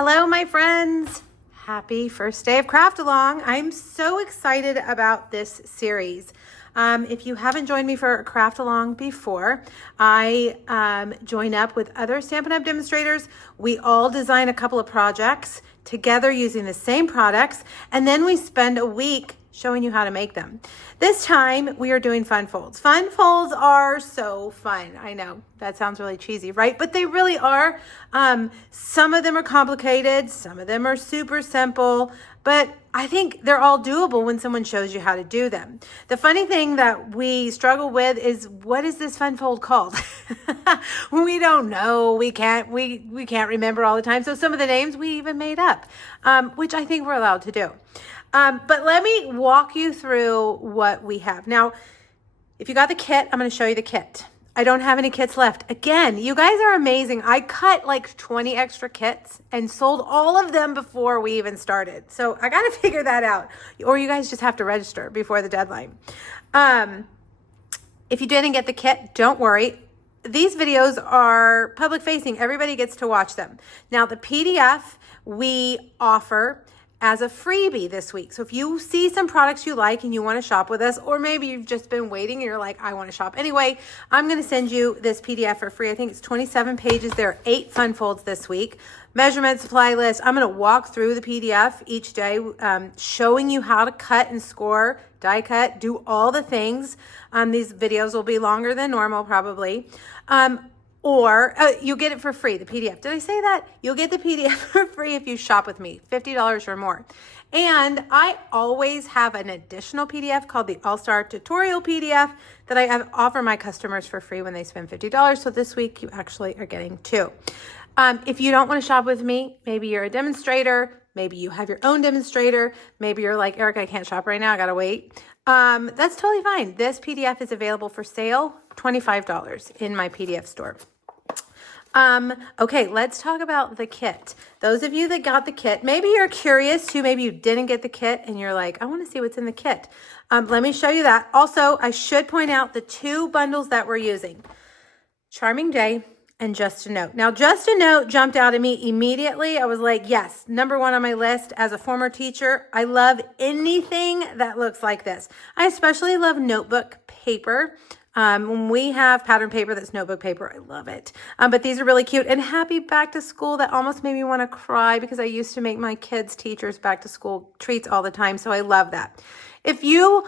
Hello, my friends. Happy first day of Craft Along. I'm so excited about this series. If you haven't joined me for Craft Along before, I join up with other Stampin' Up! Demonstrators. We all design a couple of projects together using the same products, and then we spend a week showing you how to make them. This time we are doing fun folds. Fun folds are so fun. I know that sounds really cheesy, right? But they really are. Some of them are complicated. Some of them are super simple, but I think they're all doable when someone shows you how to do them. The funny thing that we struggle with is, what is this fun fold called? We don't know. We can't remember all the time. So some of the names we even made up, which I think we're allowed to do. But let me walk you through what we have. Now, if you got the kit, I'm going to show you the kit. I don't have any kits left. Again, you guys are amazing. I cut like 20 extra kits and sold all of them before we even started. So I got to figure that out. Or you guys just have to register before the deadline. If you didn't get the kit, don't worry. These videos are public facing. Everybody gets to watch them. Now, the PDF we offer as a freebie this week. So if you see some products you like and you want to shop with us, or maybe you've just been waiting and you're like, I want to shop anyway, I'm going to send you this PDF for free. I think it's 27 pages. There are 8 fun folds this week. Measurement, supply list. I'm going to walk through the PDF each day, showing you how to cut and score, die cut, do all the things. These videos will be longer than normal probably. Or you get it for free, the PDF. Did I say that? You'll get the PDF for free if you shop with me, $50 or more. And I always have an additional PDF called the All-Star Tutorial PDF that I offer my customers for free when they spend $50. So this week you actually are getting 2. If you don't want to shop with me, maybe you're a demonstrator, maybe you have your own demonstrator, maybe you're like, Erica, I can't shop right now, I gotta wait. That's totally fine. This PDF is available for sale, $25 in my PDF store. Okay, let's talk about the kit. Those of you that got the kit, maybe you're curious too, maybe you didn't get the kit and you're like, I want to see what's in the kit. Let me show you that. Also, I should point out the 2 bundles that we're using, Charming Day and Just a Note. Now, Just a Note jumped out at me immediately. I was like, yes, number 1 on my list. As a former teacher, I love anything that looks like this. I especially love notebook paper. When we have pattern paper that's notebook paper, I love it. But these are really cute. And happy back to school. That almost made me want to cry because I used to make my kids' teachers back to school treats all the time. So I love that. If you're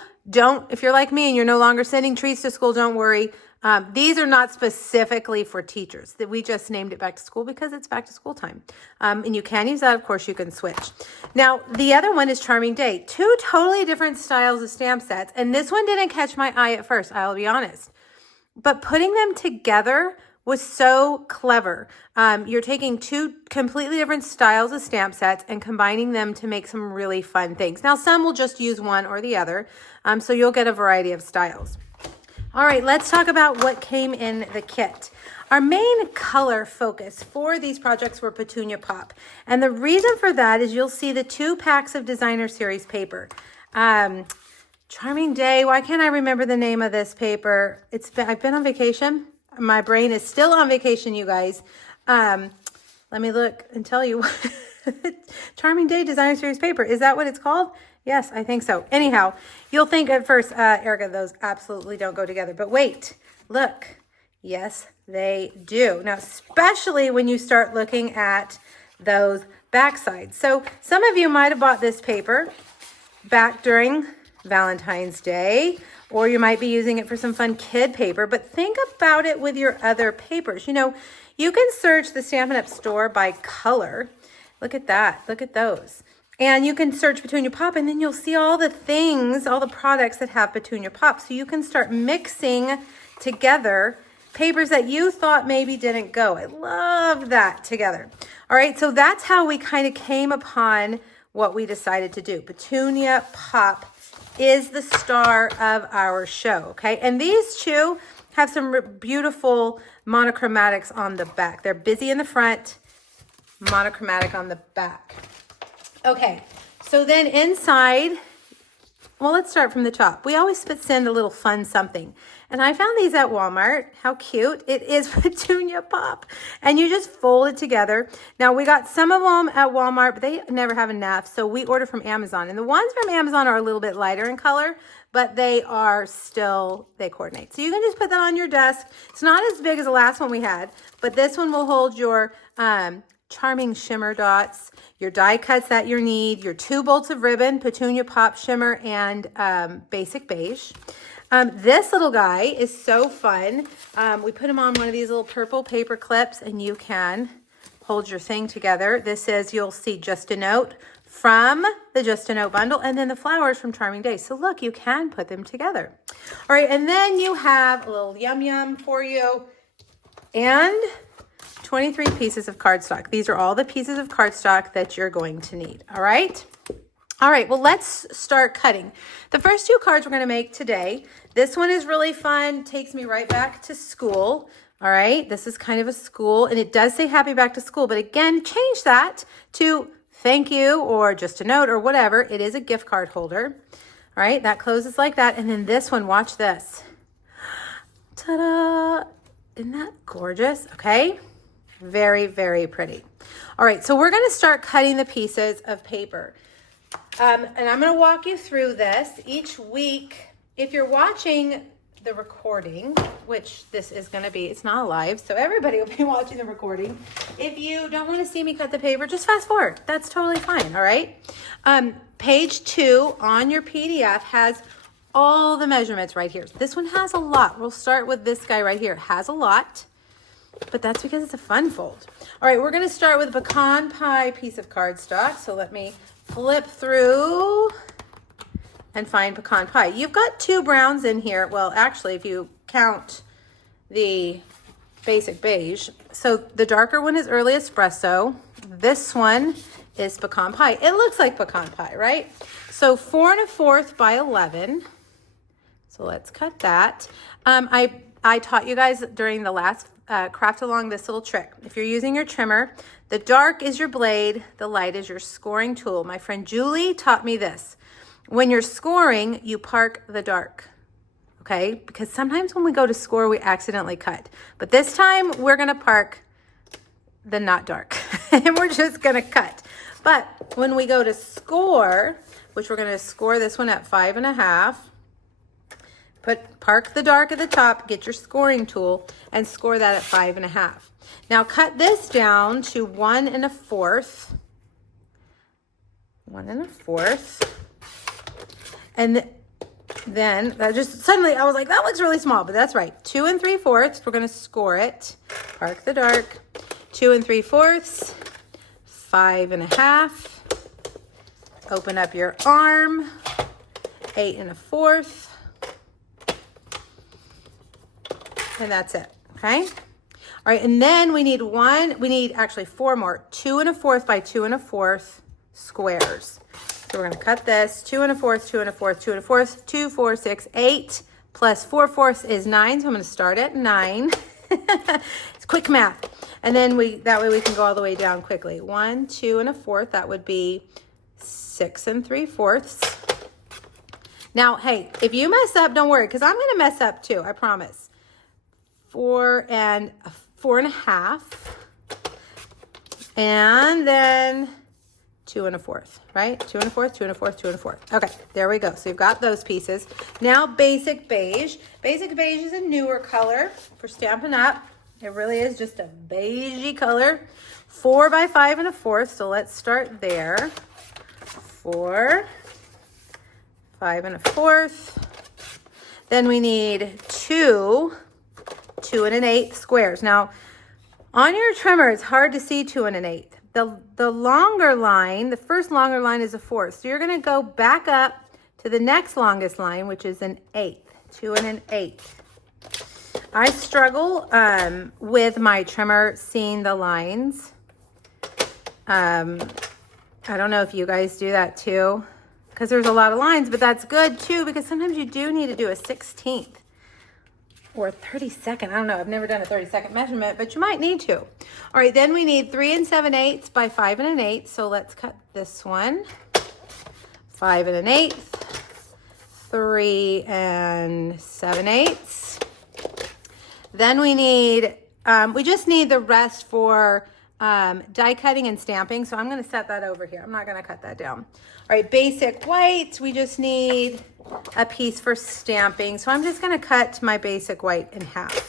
like me and you're no longer sending treats to school, don't worry. These are not specifically for teachers. That we just named it back to school because it's back to school time. And you can use that. Of course, you can switch. Now, the other one is Charming Day. 2 totally different styles of stamp sets. And this one didn't catch my eye at first, I'll be honest. But putting them together was so clever. You're taking 2 completely different styles of stamp sets and combining them to make some really fun things. Now, some will just use one or the other. So you'll get a variety of styles. All right, let's talk about what came in the kit. Our main color focus for these projects were Petunia Pop. And the reason for that is you'll see the 2 packs of Designer Series paper. Charming Day, why can't I remember the name of this paper? I've been on vacation. My brain is still on vacation, you guys. Let me look and tell you. Charming Day Designer Series paper. Is that what it's called? Yes, I think so. Anyhow, you'll think at first, Erica, those absolutely don't go together. But wait, look. Yes, they do. Now, especially when you start looking at those backsides. So some of you might have bought this paper back during Valentine's Day, or you might be using it for some fun kid paper. But think about it with your other papers. You know, you can search the Stampin' Up! Store by color. Look at that. Look at those. And you can search Petunia Pop, and then you'll see all the things, all the products that have Petunia Pop. So you can start mixing together papers that you thought maybe didn't go. I love that together. All right, so that's how we kind of came upon what we decided to do. Petunia Pop is the star of our show, okay? And these 2 have some beautiful monochromatics on the back. They're busy in the front, monochromatic on the back. Okay, so then inside Well, let's start from the top. We always send a little fun something. And I found these at Walmart. How cute. It is Petunia Pop. And you just fold it together. Now, we got some of them at Walmart, but they never have enough. So we order from Amazon. And the ones from Amazon are a little bit lighter in color, but they are still, they coordinate. So you can just put that on your desk. It's not as big as the last one we had, but this one will hold your charming shimmer dots, your die cuts that you need, your 2 bolts of ribbon, Petunia Pop Shimmer, and Basic Beige. This little guy is so fun. We put him on one of these little purple paper clips, and you can hold your thing together. This is, you'll see Just a Note from the Just a Note bundle, and then the flowers from Charming Days. So look, you can put them together. All right, and then you have a little yum yum for you, and 23 pieces of cardstock. These are all the pieces of cardstock that you're going to need, all right? All right, well, let's start cutting. The first 2 cards we're gonna make today, this one is really fun, takes me right back to school, all right? This is kind of a school, and it does say happy back to school, but again, change that to thank you or just a note or whatever. It is a gift card holder, all right? That closes like that, and then this one, watch this. Ta-da! Isn't that gorgeous? Okay. Very, very pretty. All right, so we're going to start cutting the pieces of paper. And I'm going to walk you through this each week. If you're watching the recording, which this is going to be, it's not live, so everybody will be watching the recording. If you don't want to see me cut the paper, just fast forward. That's totally fine, all right? Page 2 on your PDF has all the measurements right here. This one has a lot. We'll start with this guy right here. It has a lot, but that's because it's a fun fold. All right, we're going to start with a pecan pie piece of cardstock. So let me flip through and find pecan pie. You've got 2 browns in here. Well, actually, if you count the Basic Beige. So the darker one is Early Espresso. This one is pecan pie. It looks like pecan pie, right? So 4 1/4 by 11. So let's cut that. I taught you guys during the last craft along this little trick. If you're using your trimmer, the dark is your blade, the light is your scoring tool. My friend Julie taught me this. When you're scoring, you park the dark, okay? Because sometimes when we go to score, we accidentally cut. But this time, we're gonna park the not dark, and we're just gonna cut. But when we go to score, which we're gonna score this one at 5 1/2, park the dark at the top, get your scoring tool, and score that at 5 1/2. Now cut this down to 1 1/4. 1 1/4. And then that just suddenly, I was like, that looks really small, but that's right. 2 3/4. We're going to score it. Park the dark. 2 3/4. 5 1/2. Open up your arm. 8 1/4. And that's it, okay? All right, and then we need actually 4 more, 2 1/4 by 2 1/4 squares. So we're gonna cut this, 2 1/4, 2 1/4, 2 1/4, 2, 4, 6, 8, plus 4/4 is 9, so I'm gonna start at 9. It's quick math. And then that way we can go all the way down quickly. 1, 2 1/4, that would be 6 3/4. Now, hey, if you mess up, don't worry, because I'm gonna mess up too, I promise. 4 1/2, and then 2 1/4, right? 2 1/4, 2 1/4, 2 1/4. Okay, there we go. So you've got those pieces. Now Basic Beige. Basic Beige is a newer color for Stampin' Up. It really is just a beigey color. 4 by 5 1/4. So let's start there. 4, 5 1/4. Then we need 2 1/8 squares. Now, on your trimmer, it's hard to see 2 1/8. The longer line, the first longer line is a 4th. So you're going to go back up to the next longest line, which is an 1/8, 2 1/8. I struggle with my trimmer seeing the lines. I don't know if you guys do that too, because there's a lot of lines, but that's good too, because sometimes you do need to do a 1/16. Or 32nd. I don't know. I've never done a 32nd measurement, but you might need to. All right, then we need 3 7/8 by 5 1/8. So let's cut this one. 5 1/8. 3 7/8. Then we need, we just need the rest for die cutting and stamping. So I'm going to set that over here. I'm not going to cut that down. All right, basic white. We just need a piece for stamping. So I'm just going to cut my basic white in half.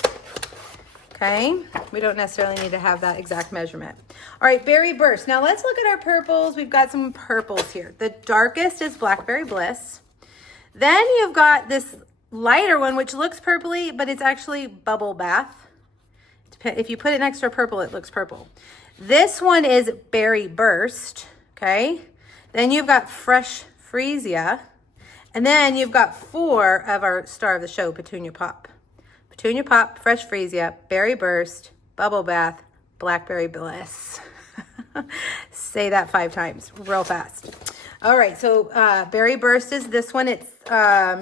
Okay, we don't necessarily need to have that exact measurement. All right, Berry Burst. Now let's look at our purples. We've got some purples here. The darkest is Blackberry Bliss. Then you've got this lighter one, which looks purpley, but it's actually Bubble Bath. If you put it next to a purple, it looks purple. This one is Berry Burst, okay? Then you've got Fresh Freesia. And then you've got 4 of our star of the show, Petunia Pop. Petunia Pop, Fresh Freesia, Berry Burst, Bubble Bath, Blackberry Bliss. Say that 5 times real fast. All right, so Berry Burst is this one. It's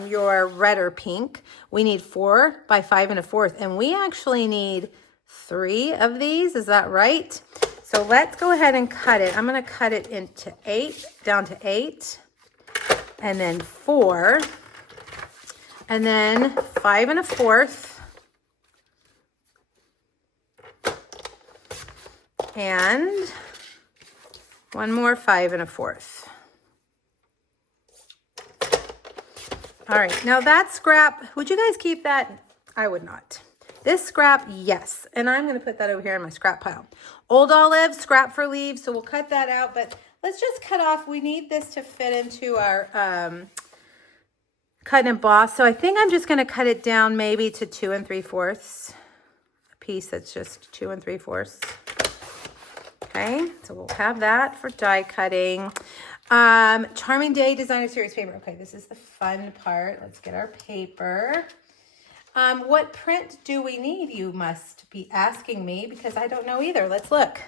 your red or pink. We need 4 by 5 1/4, and we actually need 3 of these. Is that right? So let's go ahead and cut it. I'm going to cut it into 8, down to 8, and then 4, and then 5 1/4. And one more 5 1/4. All right, now that scrap, would you guys keep that? I would not. This scrap, yes. And I'm gonna put that over here in my scrap pile. Old Olive, scrap for leaves, so we'll cut that out, but let's just cut off. We need this to fit into our cut and emboss. So I think I'm just gonna cut it down maybe to 2 3/4. A piece that's just 2 3/4. Okay, so we'll have that for die cutting. Charming Day Designer Series paper. Okay, this is the fun part. Let's get our paper. What print do we need? You must be asking me because I don't know either. Let's look.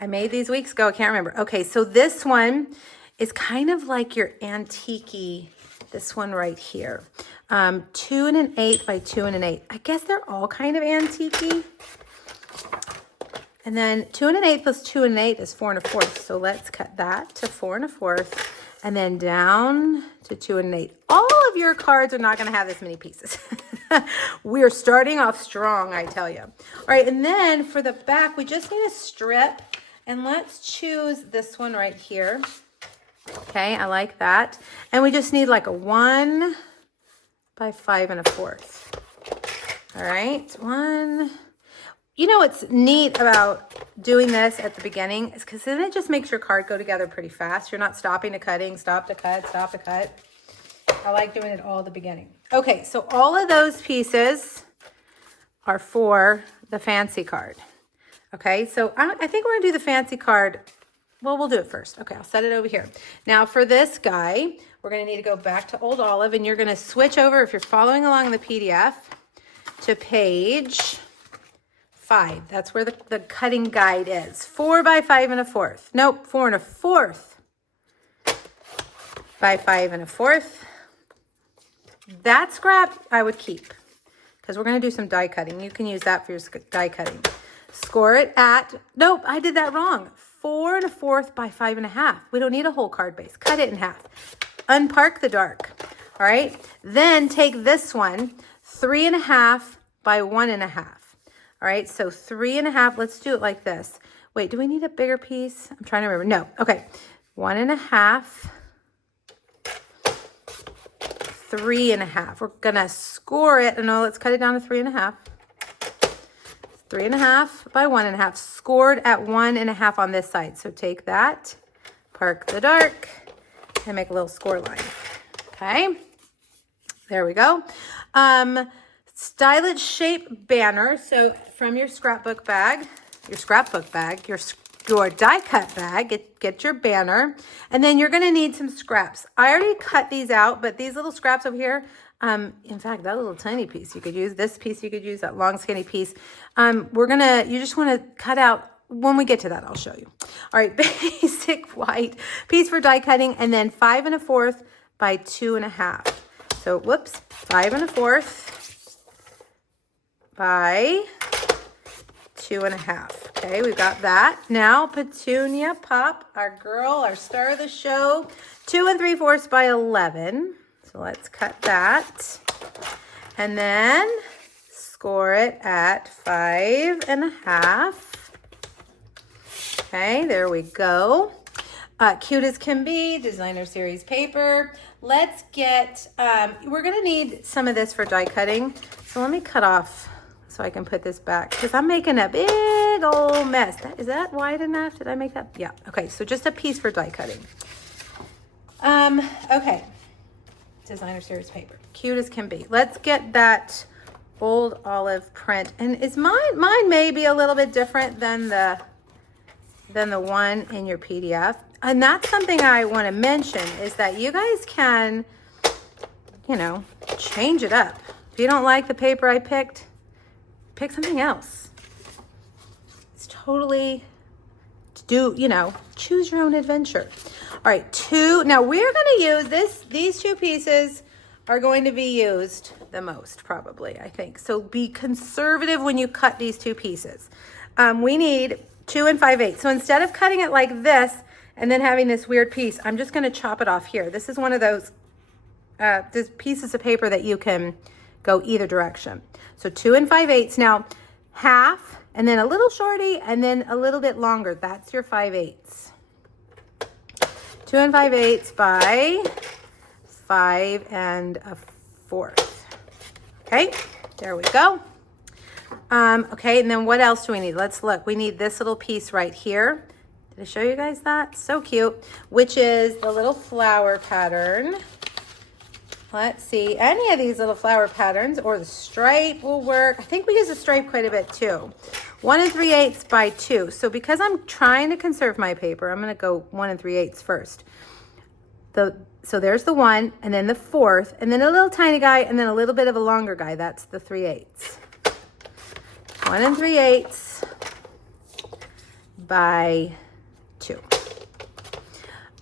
I made these weeks ago. I can't remember. Okay, so this one is kind of like your antique-y, this one right here. 2 1/8 by 2 1/8. I guess they're all kind of antique-y. And then 2 1/8 plus 2 1/8 is 4 1/4. So let's cut that to 4 1/4 and then down to 2 1/8. All of your cards are not going to have this many pieces. We're starting off strong, I tell you. All right, and then for the back, we just need a strip. And let's choose this one right here. Okay, I like that. And we just need like a 1 by 5 1/4. All right, 1. You know what's neat about doing this at the beginning is because then it just makes your card go together pretty fast. You're not stopping to cutting, stop to cut, stop to cut. I like doing it all at the beginning. Okay, so all of those pieces are for the fancy card. Okay, so I think we're going to do the fancy card. Well, we'll do it first. Okay, I'll set it over here. Now for this guy, we're going to need to go back to Old Olive, and you're going to switch over, if you're following along in the PDF, to page 5. That's where the cutting guide is. 4 by 5 1/4. Nope, 4 1/4 by 5 1/4. That scrap I would keep because we're going to do some die cutting. You can use that for your die cutting. Score it at, nope, I did that wrong. 4 1/4 by 5 1/2. We don't need a whole card base. Cut it in half. Unpark the dark. All right. Then take this one, 3 1/2 by 1 1/2. All right, so 3 1/2. Let's do it like this. Wait, do we need a bigger piece? I'm trying to remember. No. Okay. 1 1/2. 3 1/2. We're gonna score it. No, let's cut it down to 3 1/2. 3 1/2 by 1 1/2. Scored at 1 1/2 on this side. So take that, park the dark, and make a little score line. Okay. There we go. Stylish shape banner. So from your scrapbook bag, your die cut bag, get your banner, and then you're going to need some scraps. I already cut these out, but these little scraps over here, in fact, that little tiny piece you could use, this piece you could use, that long skinny piece. You just want to cut out. When we get to that, I'll show you. All right, basic white piece for die cutting, and then 5 1/4 by 2 1/2. So, whoops, 5 1/4 by 2 1/2. Okay, we've got that. Now, Petunia Pop, our girl, our star of the show, 2 3/4 by 11. So So let's cut that. And then score it at 5.5. Okay, there we go. Cute as can be, designer series paper. Let's get, we're gonna need some of this for die cutting. So let me cut off so I can put this back because I'm making a big old mess. Is that wide enough? Did I make that? Yeah, okay, so just a piece for die cutting. Okay, designer series paper, cute as can be. Let's get that old olive print. And is mine may be a little bit different than the one in your PDF. And that's something I want to mention is that you guys can, you know, change it up. If you don't like the paper I picked, pick something else. It's totally you know, choose your own adventure. All right, now we're going to use these two pieces are going to be used the most probably, I think. So be conservative when you cut these two pieces. We need 2 5/8. So instead of cutting it like this and then having this weird piece, I'm just going to chop it off here. This is one of those pieces of paper that you can go either direction. So 2 5/8. Now half and then a little shorty and then a little bit longer. That's your 5/8. 2 5/8 by 5 1/4. Okay, there we go. Okay, and then what else do we need? Let's look. We need this little piece right here. Did I show you guys that? So cute. Which is the little flower pattern. Let's see. Any of these little flower patterns or the stripe will work. I think we use the stripe quite a bit too. 1 3/8 by 2. So because I'm trying to conserve my paper, I'm going to go 1 3/8 first. So there's the 1, and then the 4th, and then a little tiny guy, and then a little bit of a longer guy. That's the 3/8. 1 3/8 by 2.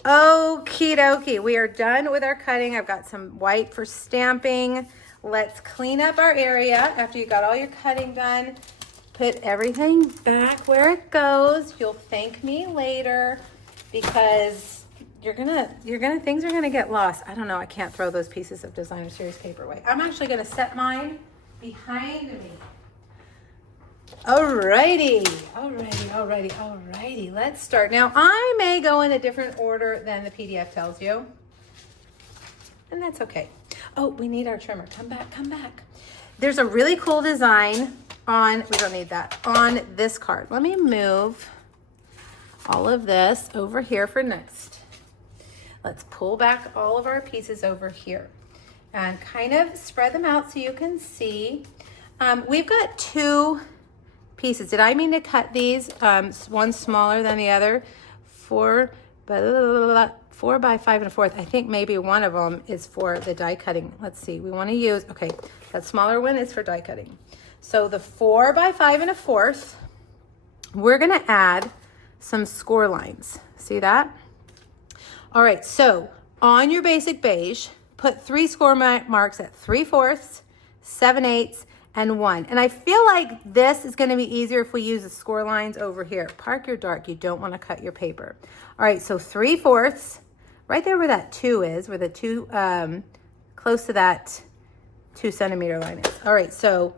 Okie dokie, we are done with our cutting. I've got some white for stamping. Let's clean up our area after you got all your cutting done. Put everything back where it goes. You'll thank me later because things are gonna get lost. I don't know, I can't throw those pieces of designer series paper away. I'm actually gonna set mine behind me. Alrighty, let's start. Now, I may go in a different order than the PDF tells you, and that's okay. Oh, we need our trimmer. Come back. There's a really cool design we don't need that, on this card. Let me move all of this over here for next. Let's pull back all of our pieces over here and kind of spread them out so you can see. We've got 2 pieces. Did I mean to cut these? One smaller than the other. 4 by 5 1/4. I think maybe one of them is for the die cutting. Let's see. We want to use, okay, that smaller one is for die cutting. So the 4 by 5 1/4, we're going to add some score lines. See that? All right, so on your basic beige, put 3 score marks at 3/4, 7/8, and 1. And I feel like this is going to be easier if we use the score lines over here. Park your dark. You don't want to cut your paper. All right, so 3/4, right there where that 2 is, where the 2, close to that 2 centimeter line is. All right, so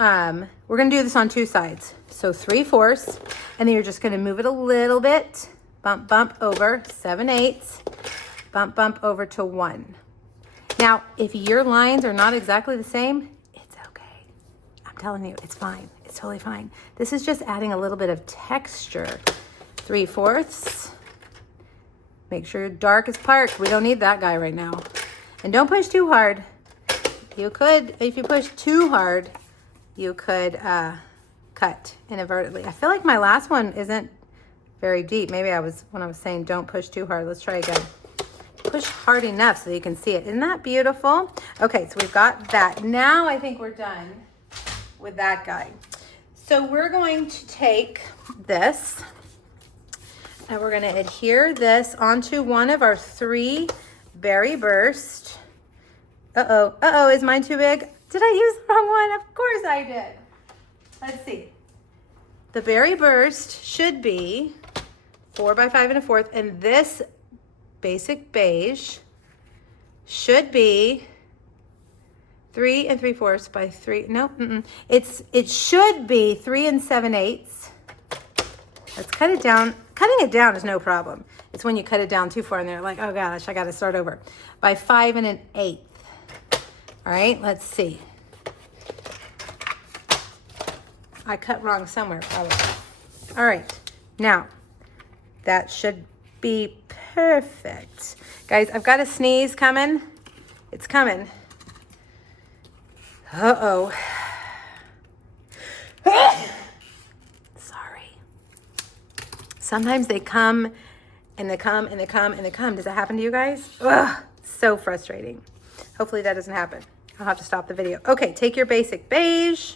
we're going to do this on 2 sides. So 3/4, and then you're just going to move it a little bit. Bump over, 7/8, bump over to 1. Now, if your lines are not exactly the same, it's okay. I'm telling you, it's fine. It's totally fine. This is just adding a little bit of texture. 3/4. Make sure your dark is parked. We don't need that guy right now. And don't push too hard. You could, if you push too hard, you could cut inadvertently. I feel like my last one isn't very deep. Maybe when I was saying don't push too hard. Let's try again. Push hard enough so you can see it. Isn't that beautiful? Okay, so we've got that. Now I think we're done with that guy. So we're going to take this and we're going to adhere this onto one of our 3 berry burst. Uh-oh, is mine too big? Did I use the wrong one? Of course I did. Let's see. The berry burst should be 4 by 5 1/4, and this basic beige should be 3 3/4 by 3. No, it should be 3 7/8. Let's cut it down. Cutting it down is no problem. It's when you cut it down too far and they're like, oh gosh, I got to start over. By 5 1/8. All right, let's see. I cut wrong somewhere probably. All right, now that should be perfect. Guys, I've got a sneeze coming. It's coming. Uh-oh. Sorry. Sometimes they come and they come and they come and they come. Does that happen to you guys? Ugh, so frustrating. Hopefully that doesn't happen. I'll have to stop the video. Okay, take your basic beige.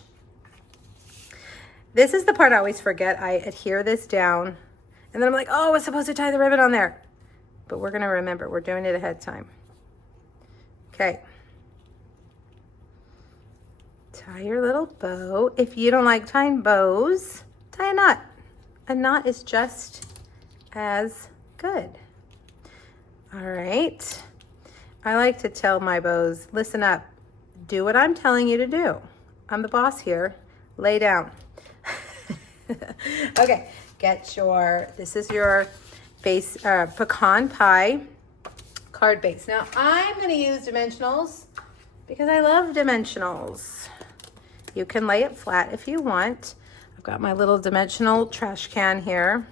This is the part I always forget. I adhere this down and then I'm like, oh, I was supposed to tie the ribbon on there. But we're gonna remember, we're doing it ahead of time. Okay. Tie your little bow. If you don't like tying bows, tie a knot. A knot is just as good. All right. I like to tell my bows, listen up, do what I'm telling you to do. I'm the boss here. Lay down. Okay, this is your base pecan pie card base. Now I'm going to use dimensionals because I love dimensionals. You can lay it flat if you want. I've got my little dimensional trash can here.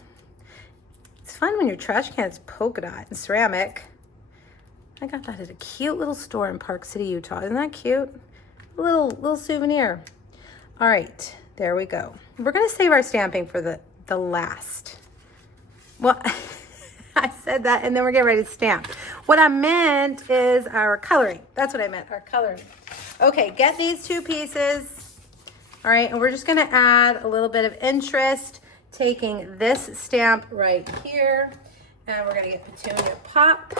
It's fun when your trash can is polka dot and ceramic. I got that at a cute little store in Park City, Utah. Isn't that cute? A little souvenir. All right, there we go. We're gonna save our stamping for the last. Well, I said that and then we're getting ready to stamp. What I meant is our coloring. That's what I meant, our coloring. Okay, get these 2 pieces. All right, and we're just gonna add a little bit of interest, taking this stamp right here, and we're gonna get Petunia Pop.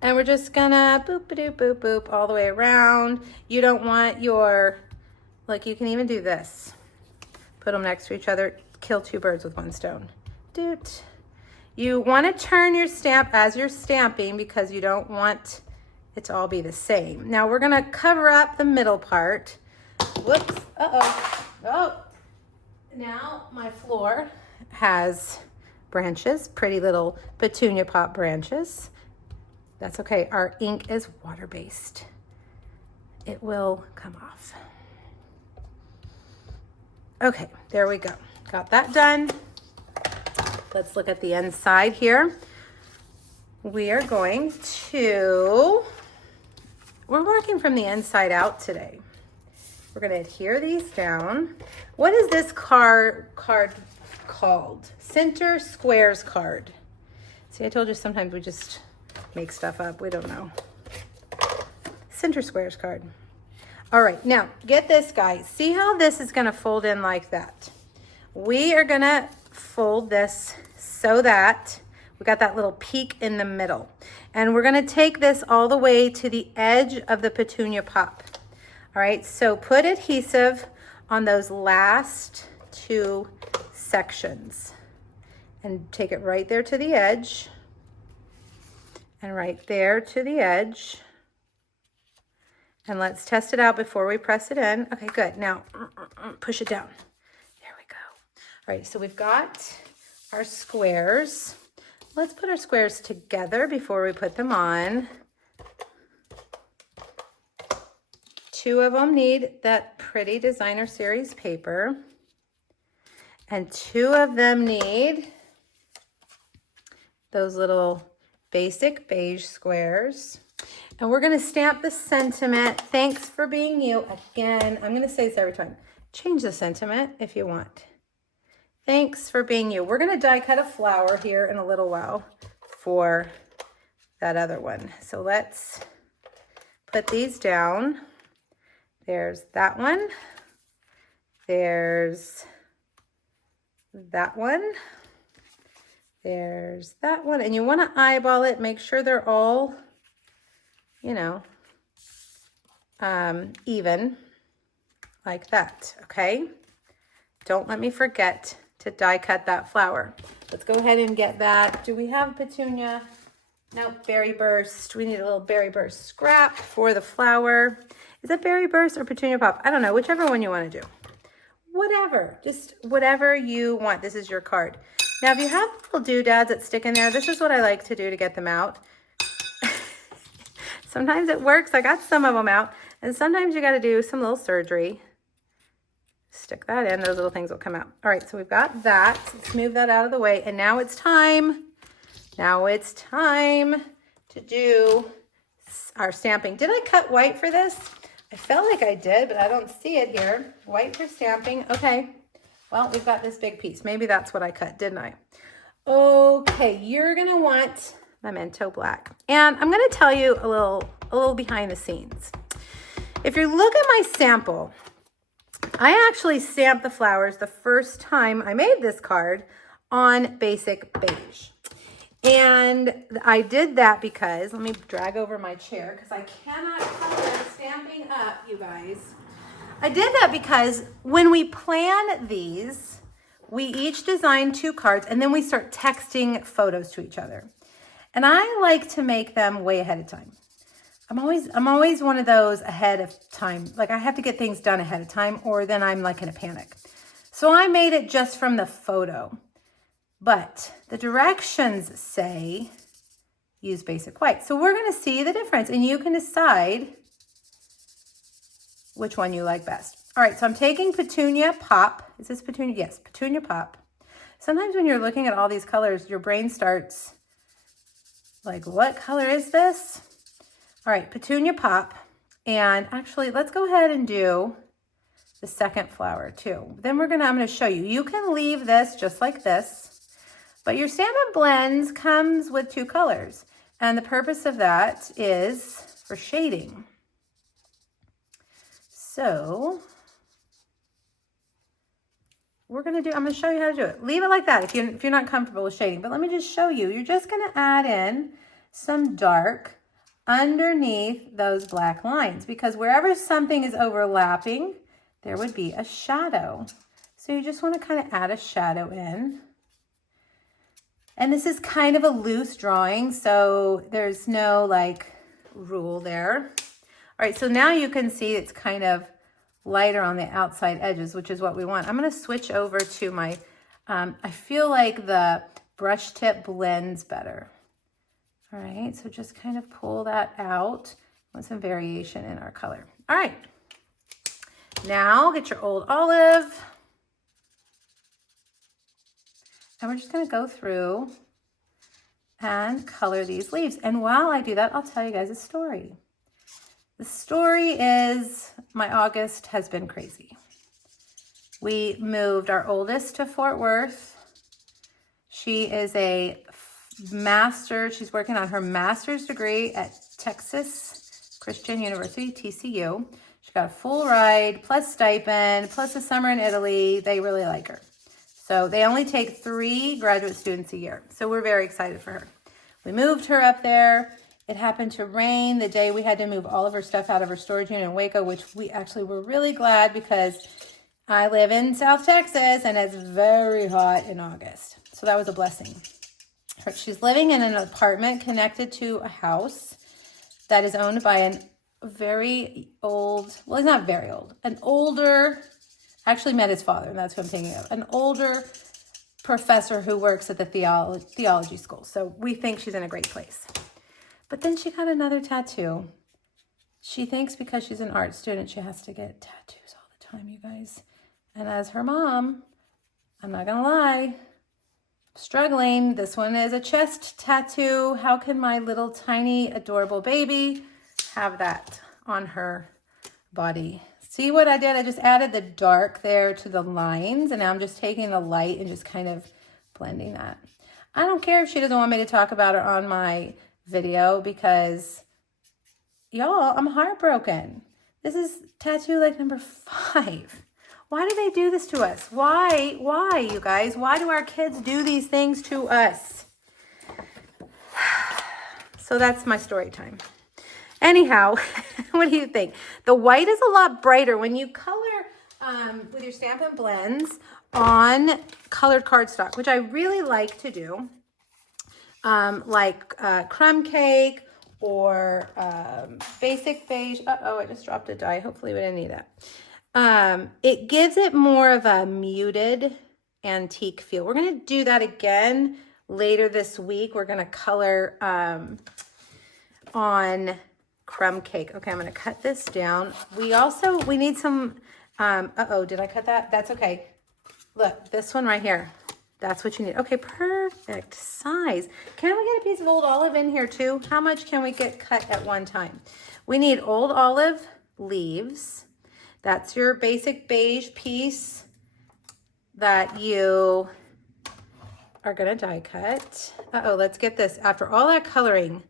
And we're just gonna boop-a-doop, boop, boop, all the way around. You don't want your, like you can even do this. Put them next to each other, kill 2 birds with 1 stone. Doot. You wanna turn your stamp as you're stamping because you don't want it to all be the same. Now we're gonna cover up the middle part. Whoops, uh-oh, oh. Now my floor has branches, pretty little Petunia Pop branches. That's okay, our ink is water-based. It will come off. Okay, there we go. Got that done. Let's look at the inside here. We are going to, we're working from the inside out today. We're gonna adhere these down. What is this card called? Center Squares card. See, I told you sometimes we just make stuff up. We don't know. Center Squares card. All right, now get this, guys. See how this is gonna fold in like that? We are gonna fold this so that we got that little peak in the middle. And we're gonna take this all the way to the edge of the Petunia Pop. All right, so put adhesive on those last 2 sections and take it right there to the edge. And right there to the edge. And let's test it out before we press it in. Okay, good. Now, push it down. There we go. All right, so we've got our squares. Let's put our squares together before we put them on. 2 of them need that pretty designer series paper. And 2 of them need those little basic beige squares. And we're gonna stamp the sentiment, thanks for being you. Again, I'm gonna say this every time. Change the sentiment if you want. Thanks for being you. We're gonna die cut a flower here in a little while for that other one. So let's put these down. There's that one. There's that one. There's that one. And you want to eyeball it. Make sure they're all, you know, even like that. Okay. Don't let me forget to die cut that flower. Let's go ahead and get that. Do we have Petunia Nope, Berry Burst. We need a little Berry Burst scrap for the flower. Is it Berry Burst or Petunia Pop? I don't know, whichever one you want to do. Whatever, just whatever you want. This is your card. Now, if you have little doodads that stick in there, this is what I like to do to get them out. Sometimes it works. I got some of them out. And sometimes you got to do some little surgery. Stick that in. Those little things will come out. All right, so we've got that. Let's move that out of the way. And now it's time. Now it's time to do our stamping. Did I cut white for this? I felt like I did, but I don't see it here. White for stamping. Okay. Well, we've got this big piece. Maybe that's what I cut, didn't I? Okay, you're going to want Memento Black. And I'm going to tell you a little behind the scenes. If you look at my sample, I actually stamped the flowers the first time I made this card on Basic Beige. And I did that because, let me drag over my chair because I cannot color stamping up, you guys. I did that because when we plan these, we each design 2 cards and then we start texting photos to each other. And I like to make them way ahead of time. I'm always one of those ahead of time. Like I have to get things done ahead of time or then I'm like in a panic. So I made it just from the photo. But the directions say use basic white. So we're going to see the difference and you can decide which one you like best. All right, so I'm taking Petunia Pop. Is this Petunia? Yes, Petunia Pop. Sometimes when you're looking at all these colors, your brain starts like, what color is this? All right, Petunia Pop. And actually, let's go ahead and do the second flower too. Then I'm going to show you. You can leave this just like this. But your Stampin' Blends comes with 2 colors. And the purpose of that is for shading. So I'm going to show you how to do it. Leave it like that if you're not comfortable with shading. But let me just show you. You're just going to add in some dark underneath those black lines. Because wherever something is overlapping, there would be a shadow. So you just want to kind of add a shadow in. And this is kind of a loose drawing, so there's no like rule there. All right, so now you can see it's kind of lighter on the outside edges, which is what we want. I'm going to switch over to my, I feel like the brush tip blends better. All right, so just kind of pull that out. Want some variation in our color. All right, now get your Old Olive. And we're just going to go through and color these leaves. And while I do that, I'll tell you guys a story. The story is my August has been crazy. We moved our oldest to Fort Worth. She is a master. She's working on her master's degree at Texas Christian University, TCU. She got a full ride, plus stipend, plus a summer in Italy. They really like her. So they only take 3 graduate students a year. So we're very excited for her. We moved her up there. It happened to rain the day we had to move all of her stuff out of her storage unit in Waco, which we actually were really glad because I live in South Texas and it's very hot in August. So that was a blessing. She's living in an apartment connected to a house that is owned by an very old, well, he's not very old, an older, actually met his father, and that's who I'm thinking of, an older professor who works at the theology school. So we think she's in a great place. But then she got another tattoo. She thinks because she's an art student, she has to get tattoos all the time, you guys. And as her mom, I'm not gonna lie, struggling. This one is a chest tattoo. How can my little tiny adorable baby have that on her body? See what I did? I just added the dark there to the lines, and now I'm just taking the light and just kind of blending that. I don't care if she doesn't want me to talk about her on my video because, y'all, I'm heartbroken. This is tattoo like number 5. Why do they do this to us? Why, you guys? Why do our kids do these things to us? So that's my story time. Anyhow, what do you think? The white is a lot brighter when you color with your Stampin' Blends on colored cardstock, which I really like to do. like crumb cake or basic beige. Uh-oh, I just dropped a die. Hopefully we didn't need that. It gives it more of a muted antique feel. We're going to do that again later this week. We're going to color on crumb cake. Okay, I'm going to cut this down. We need some, uh-oh, did I cut that? That's okay. Look, this one right here. That's what you need. Okay, perfect size. Can we get a piece of old olive in here too? How much can we get cut at one time? We need old olive leaves. That's your basic beige piece that you are gonna die cut. Uh-oh, let's get this. After all that coloring,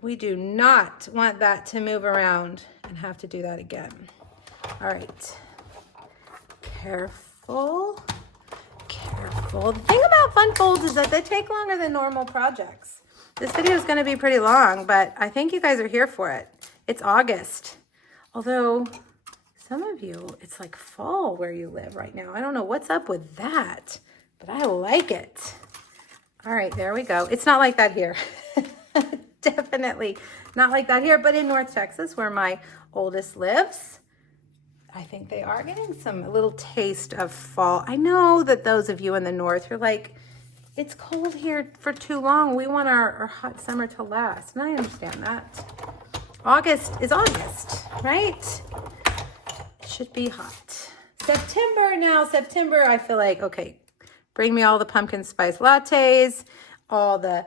we do not want that to move around and have to do that again. All right, careful. The thing about fun folds is that they take longer than normal projects. This video is going to be pretty long, but I think you guys are here for it. It's August. Although some of you, it's like fall where you live right now. I don't know what's up with that, but I like it. All right, there we go. It's not like that here. Definitely not like that here, but in North Texas where my oldest lives, I think they are getting a little taste of fall. I know that those of you in the north, you're like, it's cold here for too long. We want our hot summer to last. And I understand that. August is August, right? It should be hot. September now. September, I feel like, okay, bring me all the pumpkin spice lattes, all the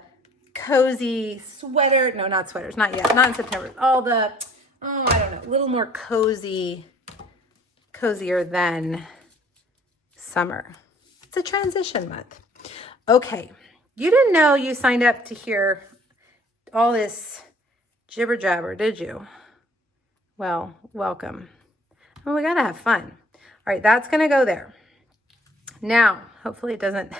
cozy sweater. No, not sweaters. Not yet. Not in September. All the, I don't know, a little more cozier than summer. It's a transition month. Okay, you didn't know you signed up to hear all this jibber jabber, did you? Well, welcome. Well, we gotta have fun. All right, that's gonna go there. Now, hopefully it doesn't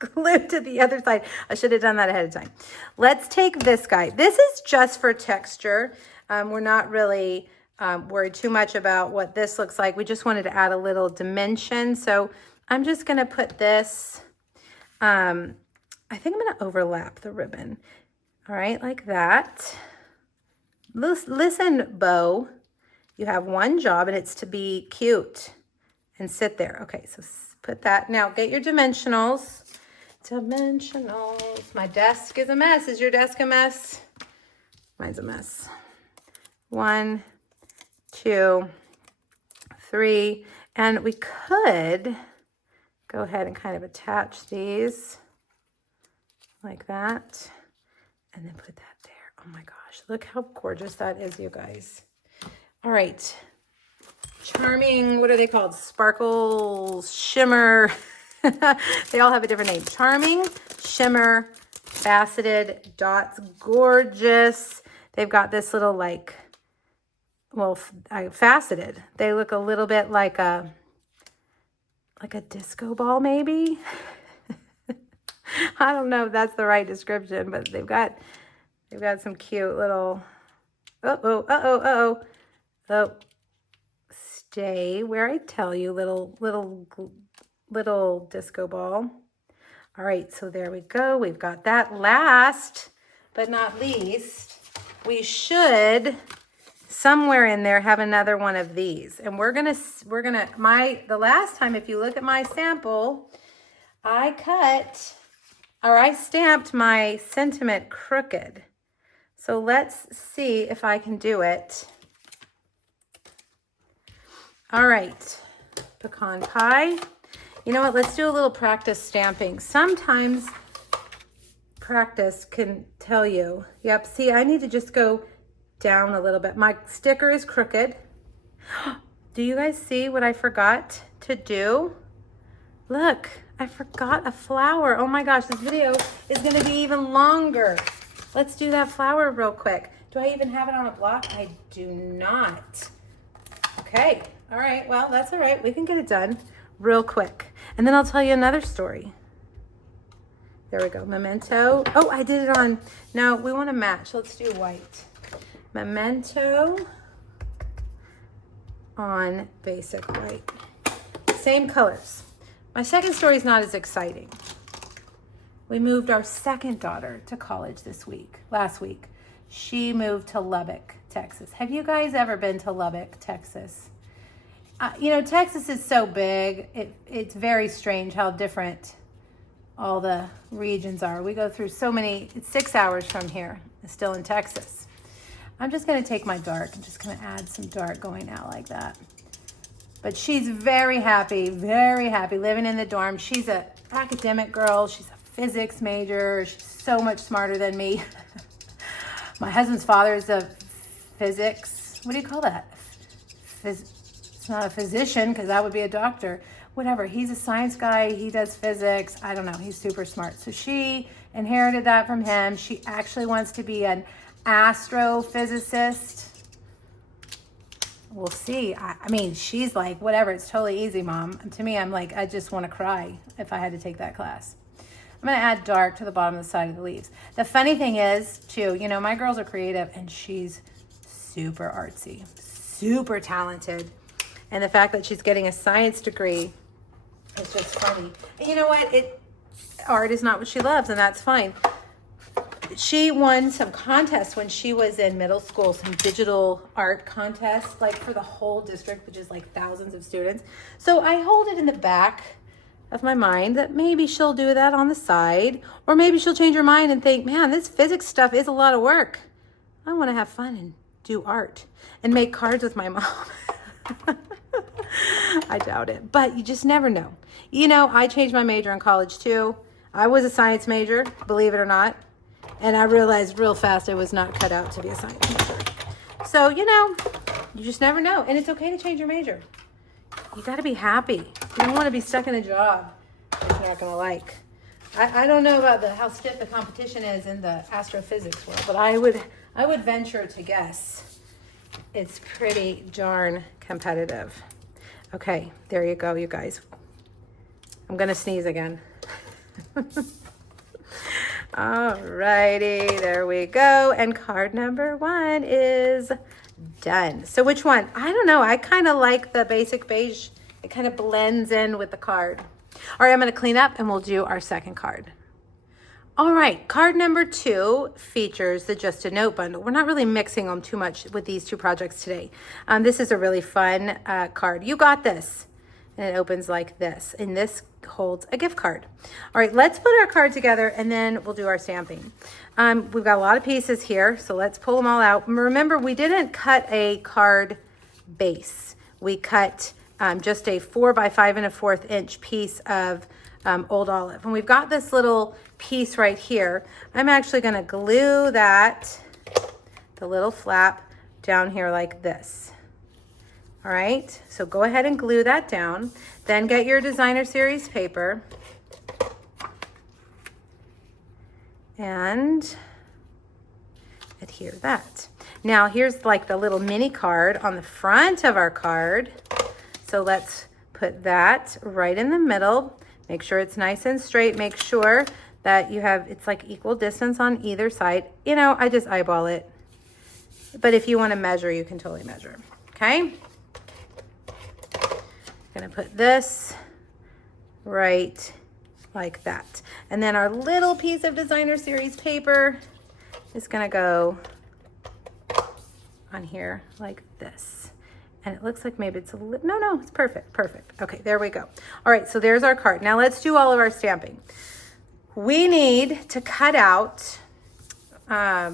glue to the other side. I should have done that ahead of time. Let's take this guy. This is just for texture. We're not really worried too much about what this looks like. We just wanted to add a little dimension. So I'm just going to put this, I think I'm going to overlap the ribbon. All right, like that. Listen, Bo, you have one job and it's to be cute and sit there. Okay, so put that. Now get your dimensionals. Dimensionals. My desk is a mess. Is your desk a mess? Mine's a mess. 1, 2, 3, and we could go ahead and kind of attach these like that and then put that there. Oh my gosh, look how gorgeous that is, you guys. All right, charming, what are they called? Sparkles, shimmer. They all have a different name. Charming, shimmer, faceted dots, gorgeous. They've got this little like, well, faceted. They look a little bit like a disco ball, maybe. I don't know if that's the right description, but they've got some cute little. Oh. Stay where I tell you, little disco ball. All right, so there we go. We've got that. Last but not least, we should somewhere in there have another one of these. And the last time, if you look at my sample, I stamped my sentiment crooked. So let's see if I can do it. All right, pecan pie. You know what, let's do a little practice stamping. Sometimes practice can tell you, yep, see, I need to just go down a little bit. My sticker is crooked. Do you guys see what I forgot to do? Look, I forgot a flower. Oh my gosh, this video is gonna be even longer. Let's do that flower real quick. Do I even have it on a block? I do not. Okay, all right, well, that's all right. We can get it done real quick. And then I'll tell you another story. There we go, memento. Oh, I did it on, no, we wanna match. Let's do white. Memento on basic white. Same colors. My second story is not as exciting. We moved our second daughter to college last week. She moved to Lubbock, Texas. Have you guys ever been to Lubbock, Texas? Texas is so big. It's very strange how different all the regions are. We go through so many. It's 6 hours from here. It's still in Texas. I'm just going to take my dark. I'm just going to add some dark going out like that. But she's very happy living in the dorm. She's an academic girl. She's a physics major. She's so much smarter than me. My husband's father is a physics. What do you call that? It's not a physician because that would be a doctor. Whatever. He's a science guy. He does physics. I don't know. He's super smart. So she inherited that from him. She actually wants to be an astrophysicist. We'll see. I mean, she's like, whatever. It's totally easy, Mom. And to me, I'm like, I just want to cry if I had to take that class. I'm going to add dark to the bottom of the side of the leaves. The funny thing is, too, my girls are creative, and she's super artsy, super talented. And the fact that she's getting a science degree is just funny. And you know what? Art is not what she loves, and that's fine. She won some contests when she was in middle school, some digital art contests, like for the whole district, which is like thousands of students. So I hold it in the back of my mind that maybe she'll do that on the side, or maybe she'll change her mind and think, man, this physics stuff is a lot of work. I want to have fun and do art and make cards with my mom. I doubt it, but you just never know. I changed my major in college too. I was a science major, believe it or not. And I realized real fast I was not cut out to be a science major. So, you just never know. And it's okay to change your major. You got to be happy. You don't want to be stuck in a job that you're not going to like. I don't know about how stiff the competition is in the astrophysics world, but I would venture to guess it's pretty darn competitive. Okay, there you go, you guys. I'm going to sneeze again. Alrighty, there we go. And card number 1 is done. So which one? I don't know. I kind of like the basic beige. It kind of blends in with the card. All right, I'm going to clean up and we'll do our second card. All right, card number 2 features the Just a Note bundle. We're not really mixing them too much with these two projects today. This is a really fun card. You got this. And it opens like this. And this holds a gift card. All right, let's put our card together and then we'll do our stamping. We've got a lot of pieces here, so let's pull them all out. Remember, we didn't cut a card base. We cut just a 4 by 5 1/4 inch piece of Old Olive. And we've got this little piece right here. I'm actually going to glue that, the little flap, down here like this. All right, so go ahead and glue that down. Then get your designer series paper and adhere that. Now here's like the little mini card on the front of our card. So let's put that right in the middle. Make sure it's nice and straight. Make sure that it's like equal distance on either side. I just eyeball it. But if you want to measure, you can totally measure. Okay? Gonna put this right like that. And then our little piece of designer series paper is gonna go on here like this. And it looks like maybe it's a little, no, it's perfect. Okay, there we go. All right, so there's our card. Now let's do all of our stamping. We need to cut out, let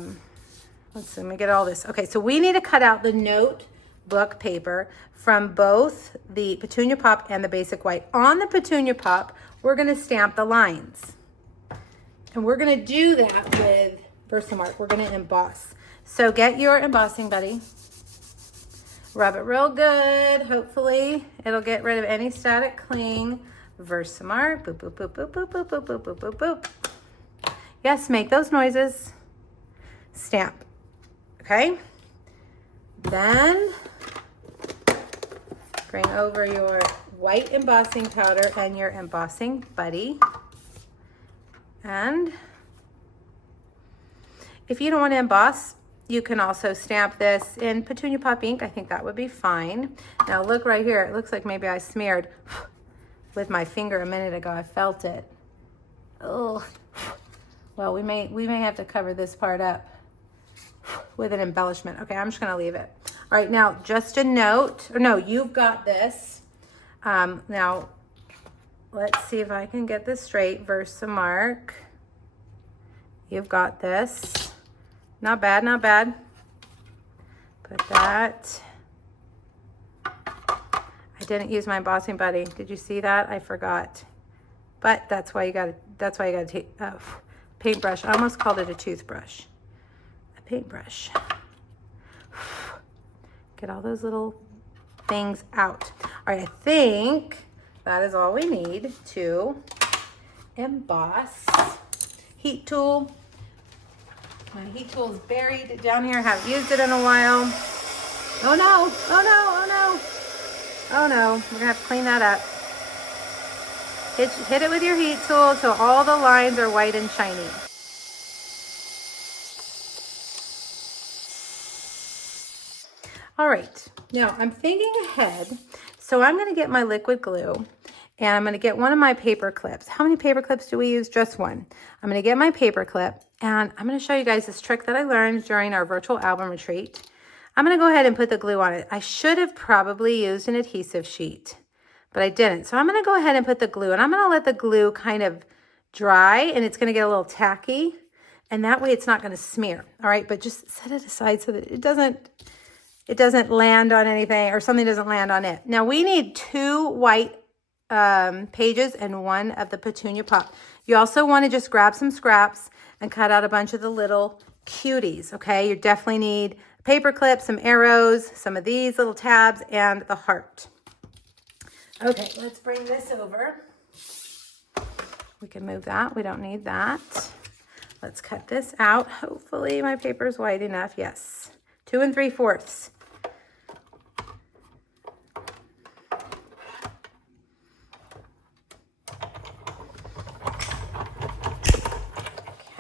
me get all this. Okay, so we need to cut out the notebook paper from both the Petunia Pop and the Basic White. On the Petunia Pop, we're gonna stamp the lines. And we're gonna do that with Versamark. We're gonna emboss. So get your embossing buddy. Rub it real good. Hopefully, it'll get rid of any static cling. Versamark. Boop, boop, boop, boop, boop, boop, boop, boop, boop, boop, boop. Yes, make those noises. Stamp. Okay? Then bring over your white embossing powder and your embossing buddy. And if you don't want to emboss, you can also stamp this in Petunia Pop ink. I think that would be fine. Now look right here. It looks like maybe I smeared with my finger a minute ago. I felt it. Oh, well, we may have to cover this part up with an embellishment. Okay, I'm just gonna leave it. All right, now just a note, or no, you've got this. Now, let's see if I can get this straight. Versamark, you've got this. Not bad, not bad. Put that. I didn't use my embossing buddy. Did you see that? I forgot. But that's why you got to take a paintbrush. I almost called it a toothbrush. A paintbrush. Get all those little things out. All right, I think that is all we need to emboss. Heat tool. My heat tool is buried down here. Haven't used it in a while. Oh no, oh no, oh no. Oh no, we're gonna have to clean that up. Hit it with your heat tool so all the lines are white and shiny. All right, now I'm thinking ahead. So I'm gonna get my liquid glue and I'm gonna get one of my paper clips. How many paper clips do we use? Just one. I'm gonna get my paper clip and I'm gonna show you guys this trick that I learned during our virtual album retreat. I'm gonna go ahead and put the glue on it. I should have probably used an adhesive sheet, but I didn't. So I'm gonna go ahead and put the glue and I'm gonna let the glue kind of dry and it's gonna get a little tacky and that way it's not gonna smear, all right? But just set it aside so that it doesn't land on anything or something doesn't land on it. Now we need 2 white pages and 1 of the Petunia Pop. You also wanna just grab some scraps and cut out a bunch of the little cuties, okay? You definitely need paper clips, some arrows, some of these little tabs, and the heart. Okay, let's bring this over. We can move that. We don't need that. Let's cut this out. Hopefully my paper is wide enough. Yes, 2 3/4.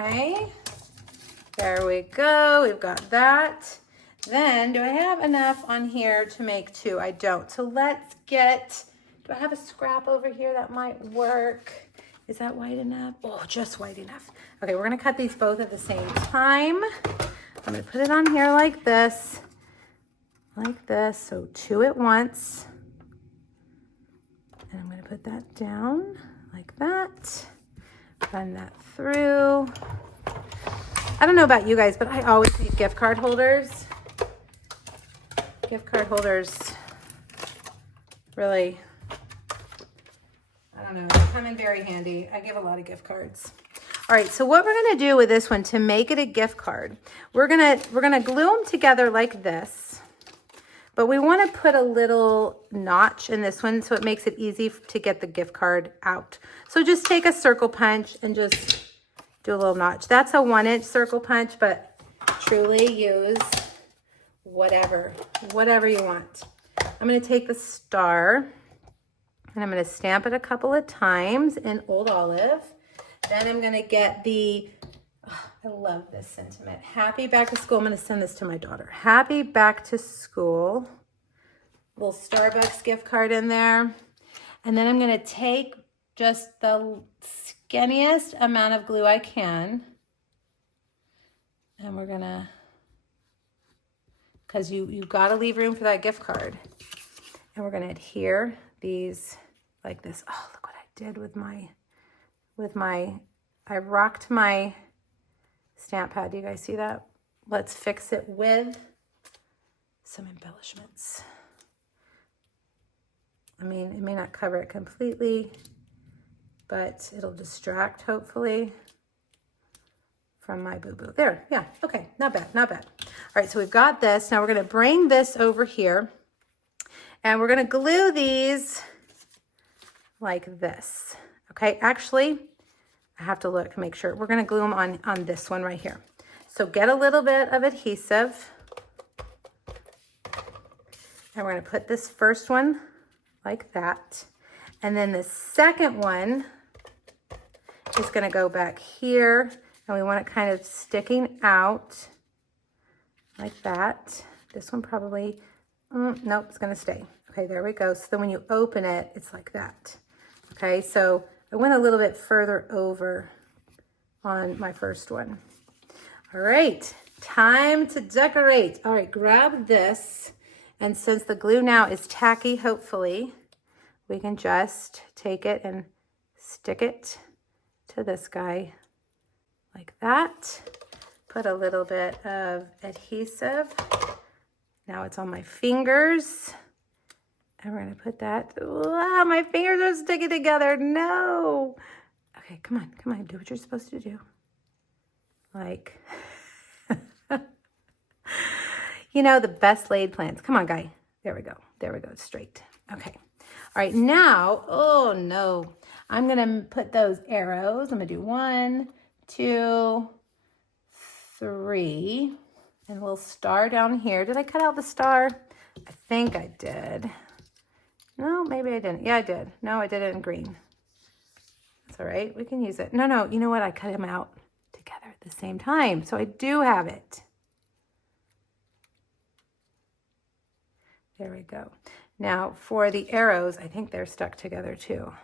Okay, there we go. We've got that. Then, do I have enough on here to make 2? I don't. So let's get, do I have a scrap over here that might work? Is that wide enough? Oh, just wide enough. Okay, we're gonna cut these both at the same time. I'm gonna put it on here like this, so 2 at once. And I'm gonna put that down like that. Run that through. I don't know about you guys, but I always need gift card holders. Gift card holders really, I don't know, they come in very handy. I give a lot of gift cards. All right, so what we're gonna do with this one to make it a gift card, we're gonna glue them together like this, but we wanna put a little notch in this one so it makes it easy to get the gift card out. So just take a circle punch and just do a little notch. That's a 1-inch circle punch, but truly use whatever you want. I'm gonna take the star and I'm gonna stamp it a couple of times in Old Olive. Then I'm gonna get the, oh, I love this sentiment. Happy back to school. I'm gonna send this to my daughter. Happy back to school. Little Starbucks gift card in there. And then I'm gonna take just the skinniest amount of glue I can. And we're gonna, because you've got to leave room for that gift card. And we're going to adhere these like this. Oh, look what I did with my, I rocked my stamp pad. Do you guys see that? Let's fix it with some embellishments. I mean, it may not cover it completely, but it'll distract, hopefully, from my boo-boo. There, yeah, okay, not bad, not bad. All right, so we've got this. Now we're gonna bring this over here and we're gonna glue these like this, okay? Actually, I have to look, make sure. We're gonna glue them on this one right here. So get a little bit of adhesive and we're gonna put this first one like that. And then the second one is gonna go back here and we want it kind of sticking out like that. This one probably, nope, it's gonna stay. Okay, there we go. So then when you open it, it's like that. Okay, so I went a little bit further over on my first one. All right, time to decorate. All right, grab this. And since the glue now is tacky, hopefully, we can just take it and stick it to this guy like that. Put a little bit of adhesive. Now it's on my fingers. And we're gonna put that, wow, my fingers are sticking together, no. Okay, come on, do what you're supposed to do. Like, you know, the best laid plans. Come on, guy. There we go, straight. Okay, all right, now, oh no. I'm gonna put those arrows. I'm gonna do 1, 2, 3, and a little star down here. Did I cut out the star? I think I did. No, maybe I didn't. Yeah, I did. No, I did it in green. That's all right. We can use it. No, you know what? I cut them out together at the same time. So I do have it. There we go. Now for the arrows, I think they're stuck together too.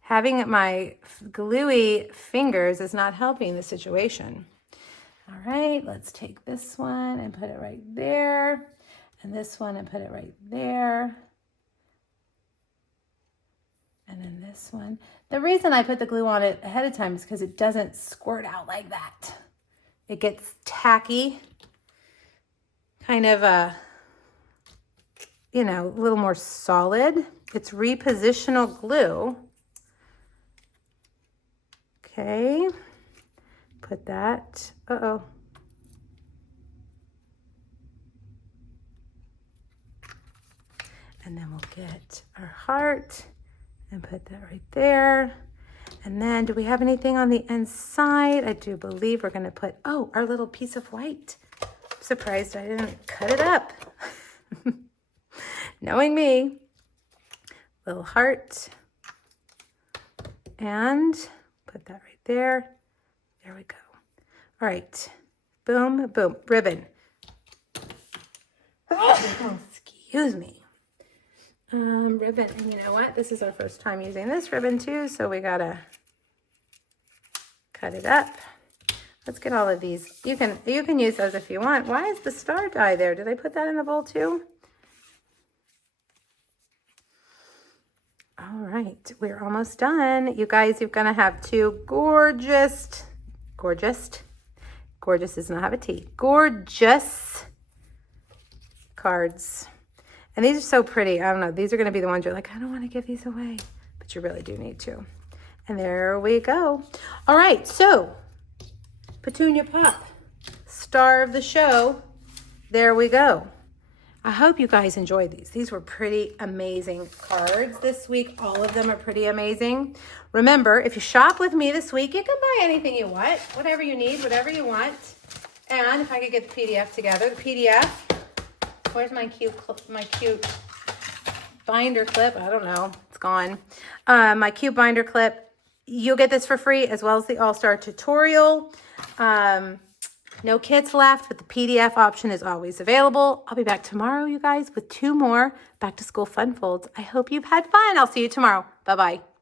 Having my gluey fingers is not helping the situation. All right, let's take this one and put it right there. And this one and put it right there. And then this one. The reason I put the glue on it ahead of time is because it doesn't squirt out like that. It gets tacky, kind of you know, a little more solid. It's repositional glue. Okay, put that, uh-oh. And then we'll get our heart and put that right there. And then do we have anything on the inside? I do believe we're gonna put, oh, our little piece of white. I'm surprised I didn't cut it up. Knowing me. Little heart. And put that right there. There we go. All right. Boom, boom. Ribbon. Oh, excuse me. Ribbon, and you know what? This is our first time using this ribbon too, so we gotta cut it up. Let's get all of these. You can use those if you want. Why is the star die there? Did I put that in the bowl too? All right, we're almost done. You guys, you're gonna have two gorgeous does not have a T, gorgeous cards. And these are so pretty. I don't know. These are going to be the ones you're like, I don't want to give these away. But you really do need to. And there we go. All right. So, Petunia Pop, star of the show. There we go. I hope you guys enjoyed these. These were pretty amazing cards this week. All of them are pretty amazing. Remember, if you shop with me this week, you can buy anything you want. Whatever you need, whatever you want. And if I could get the PDF together, the PDF... Where's my cute binder clip? I don't know. It's gone. My cute binder clip. You'll get this for free as well as the All-Star tutorial. No kits left, but the PDF option is always available. I'll be back tomorrow, you guys, with 2 more back-to-school fun folds. I hope you've had fun. I'll see you tomorrow. Bye-bye.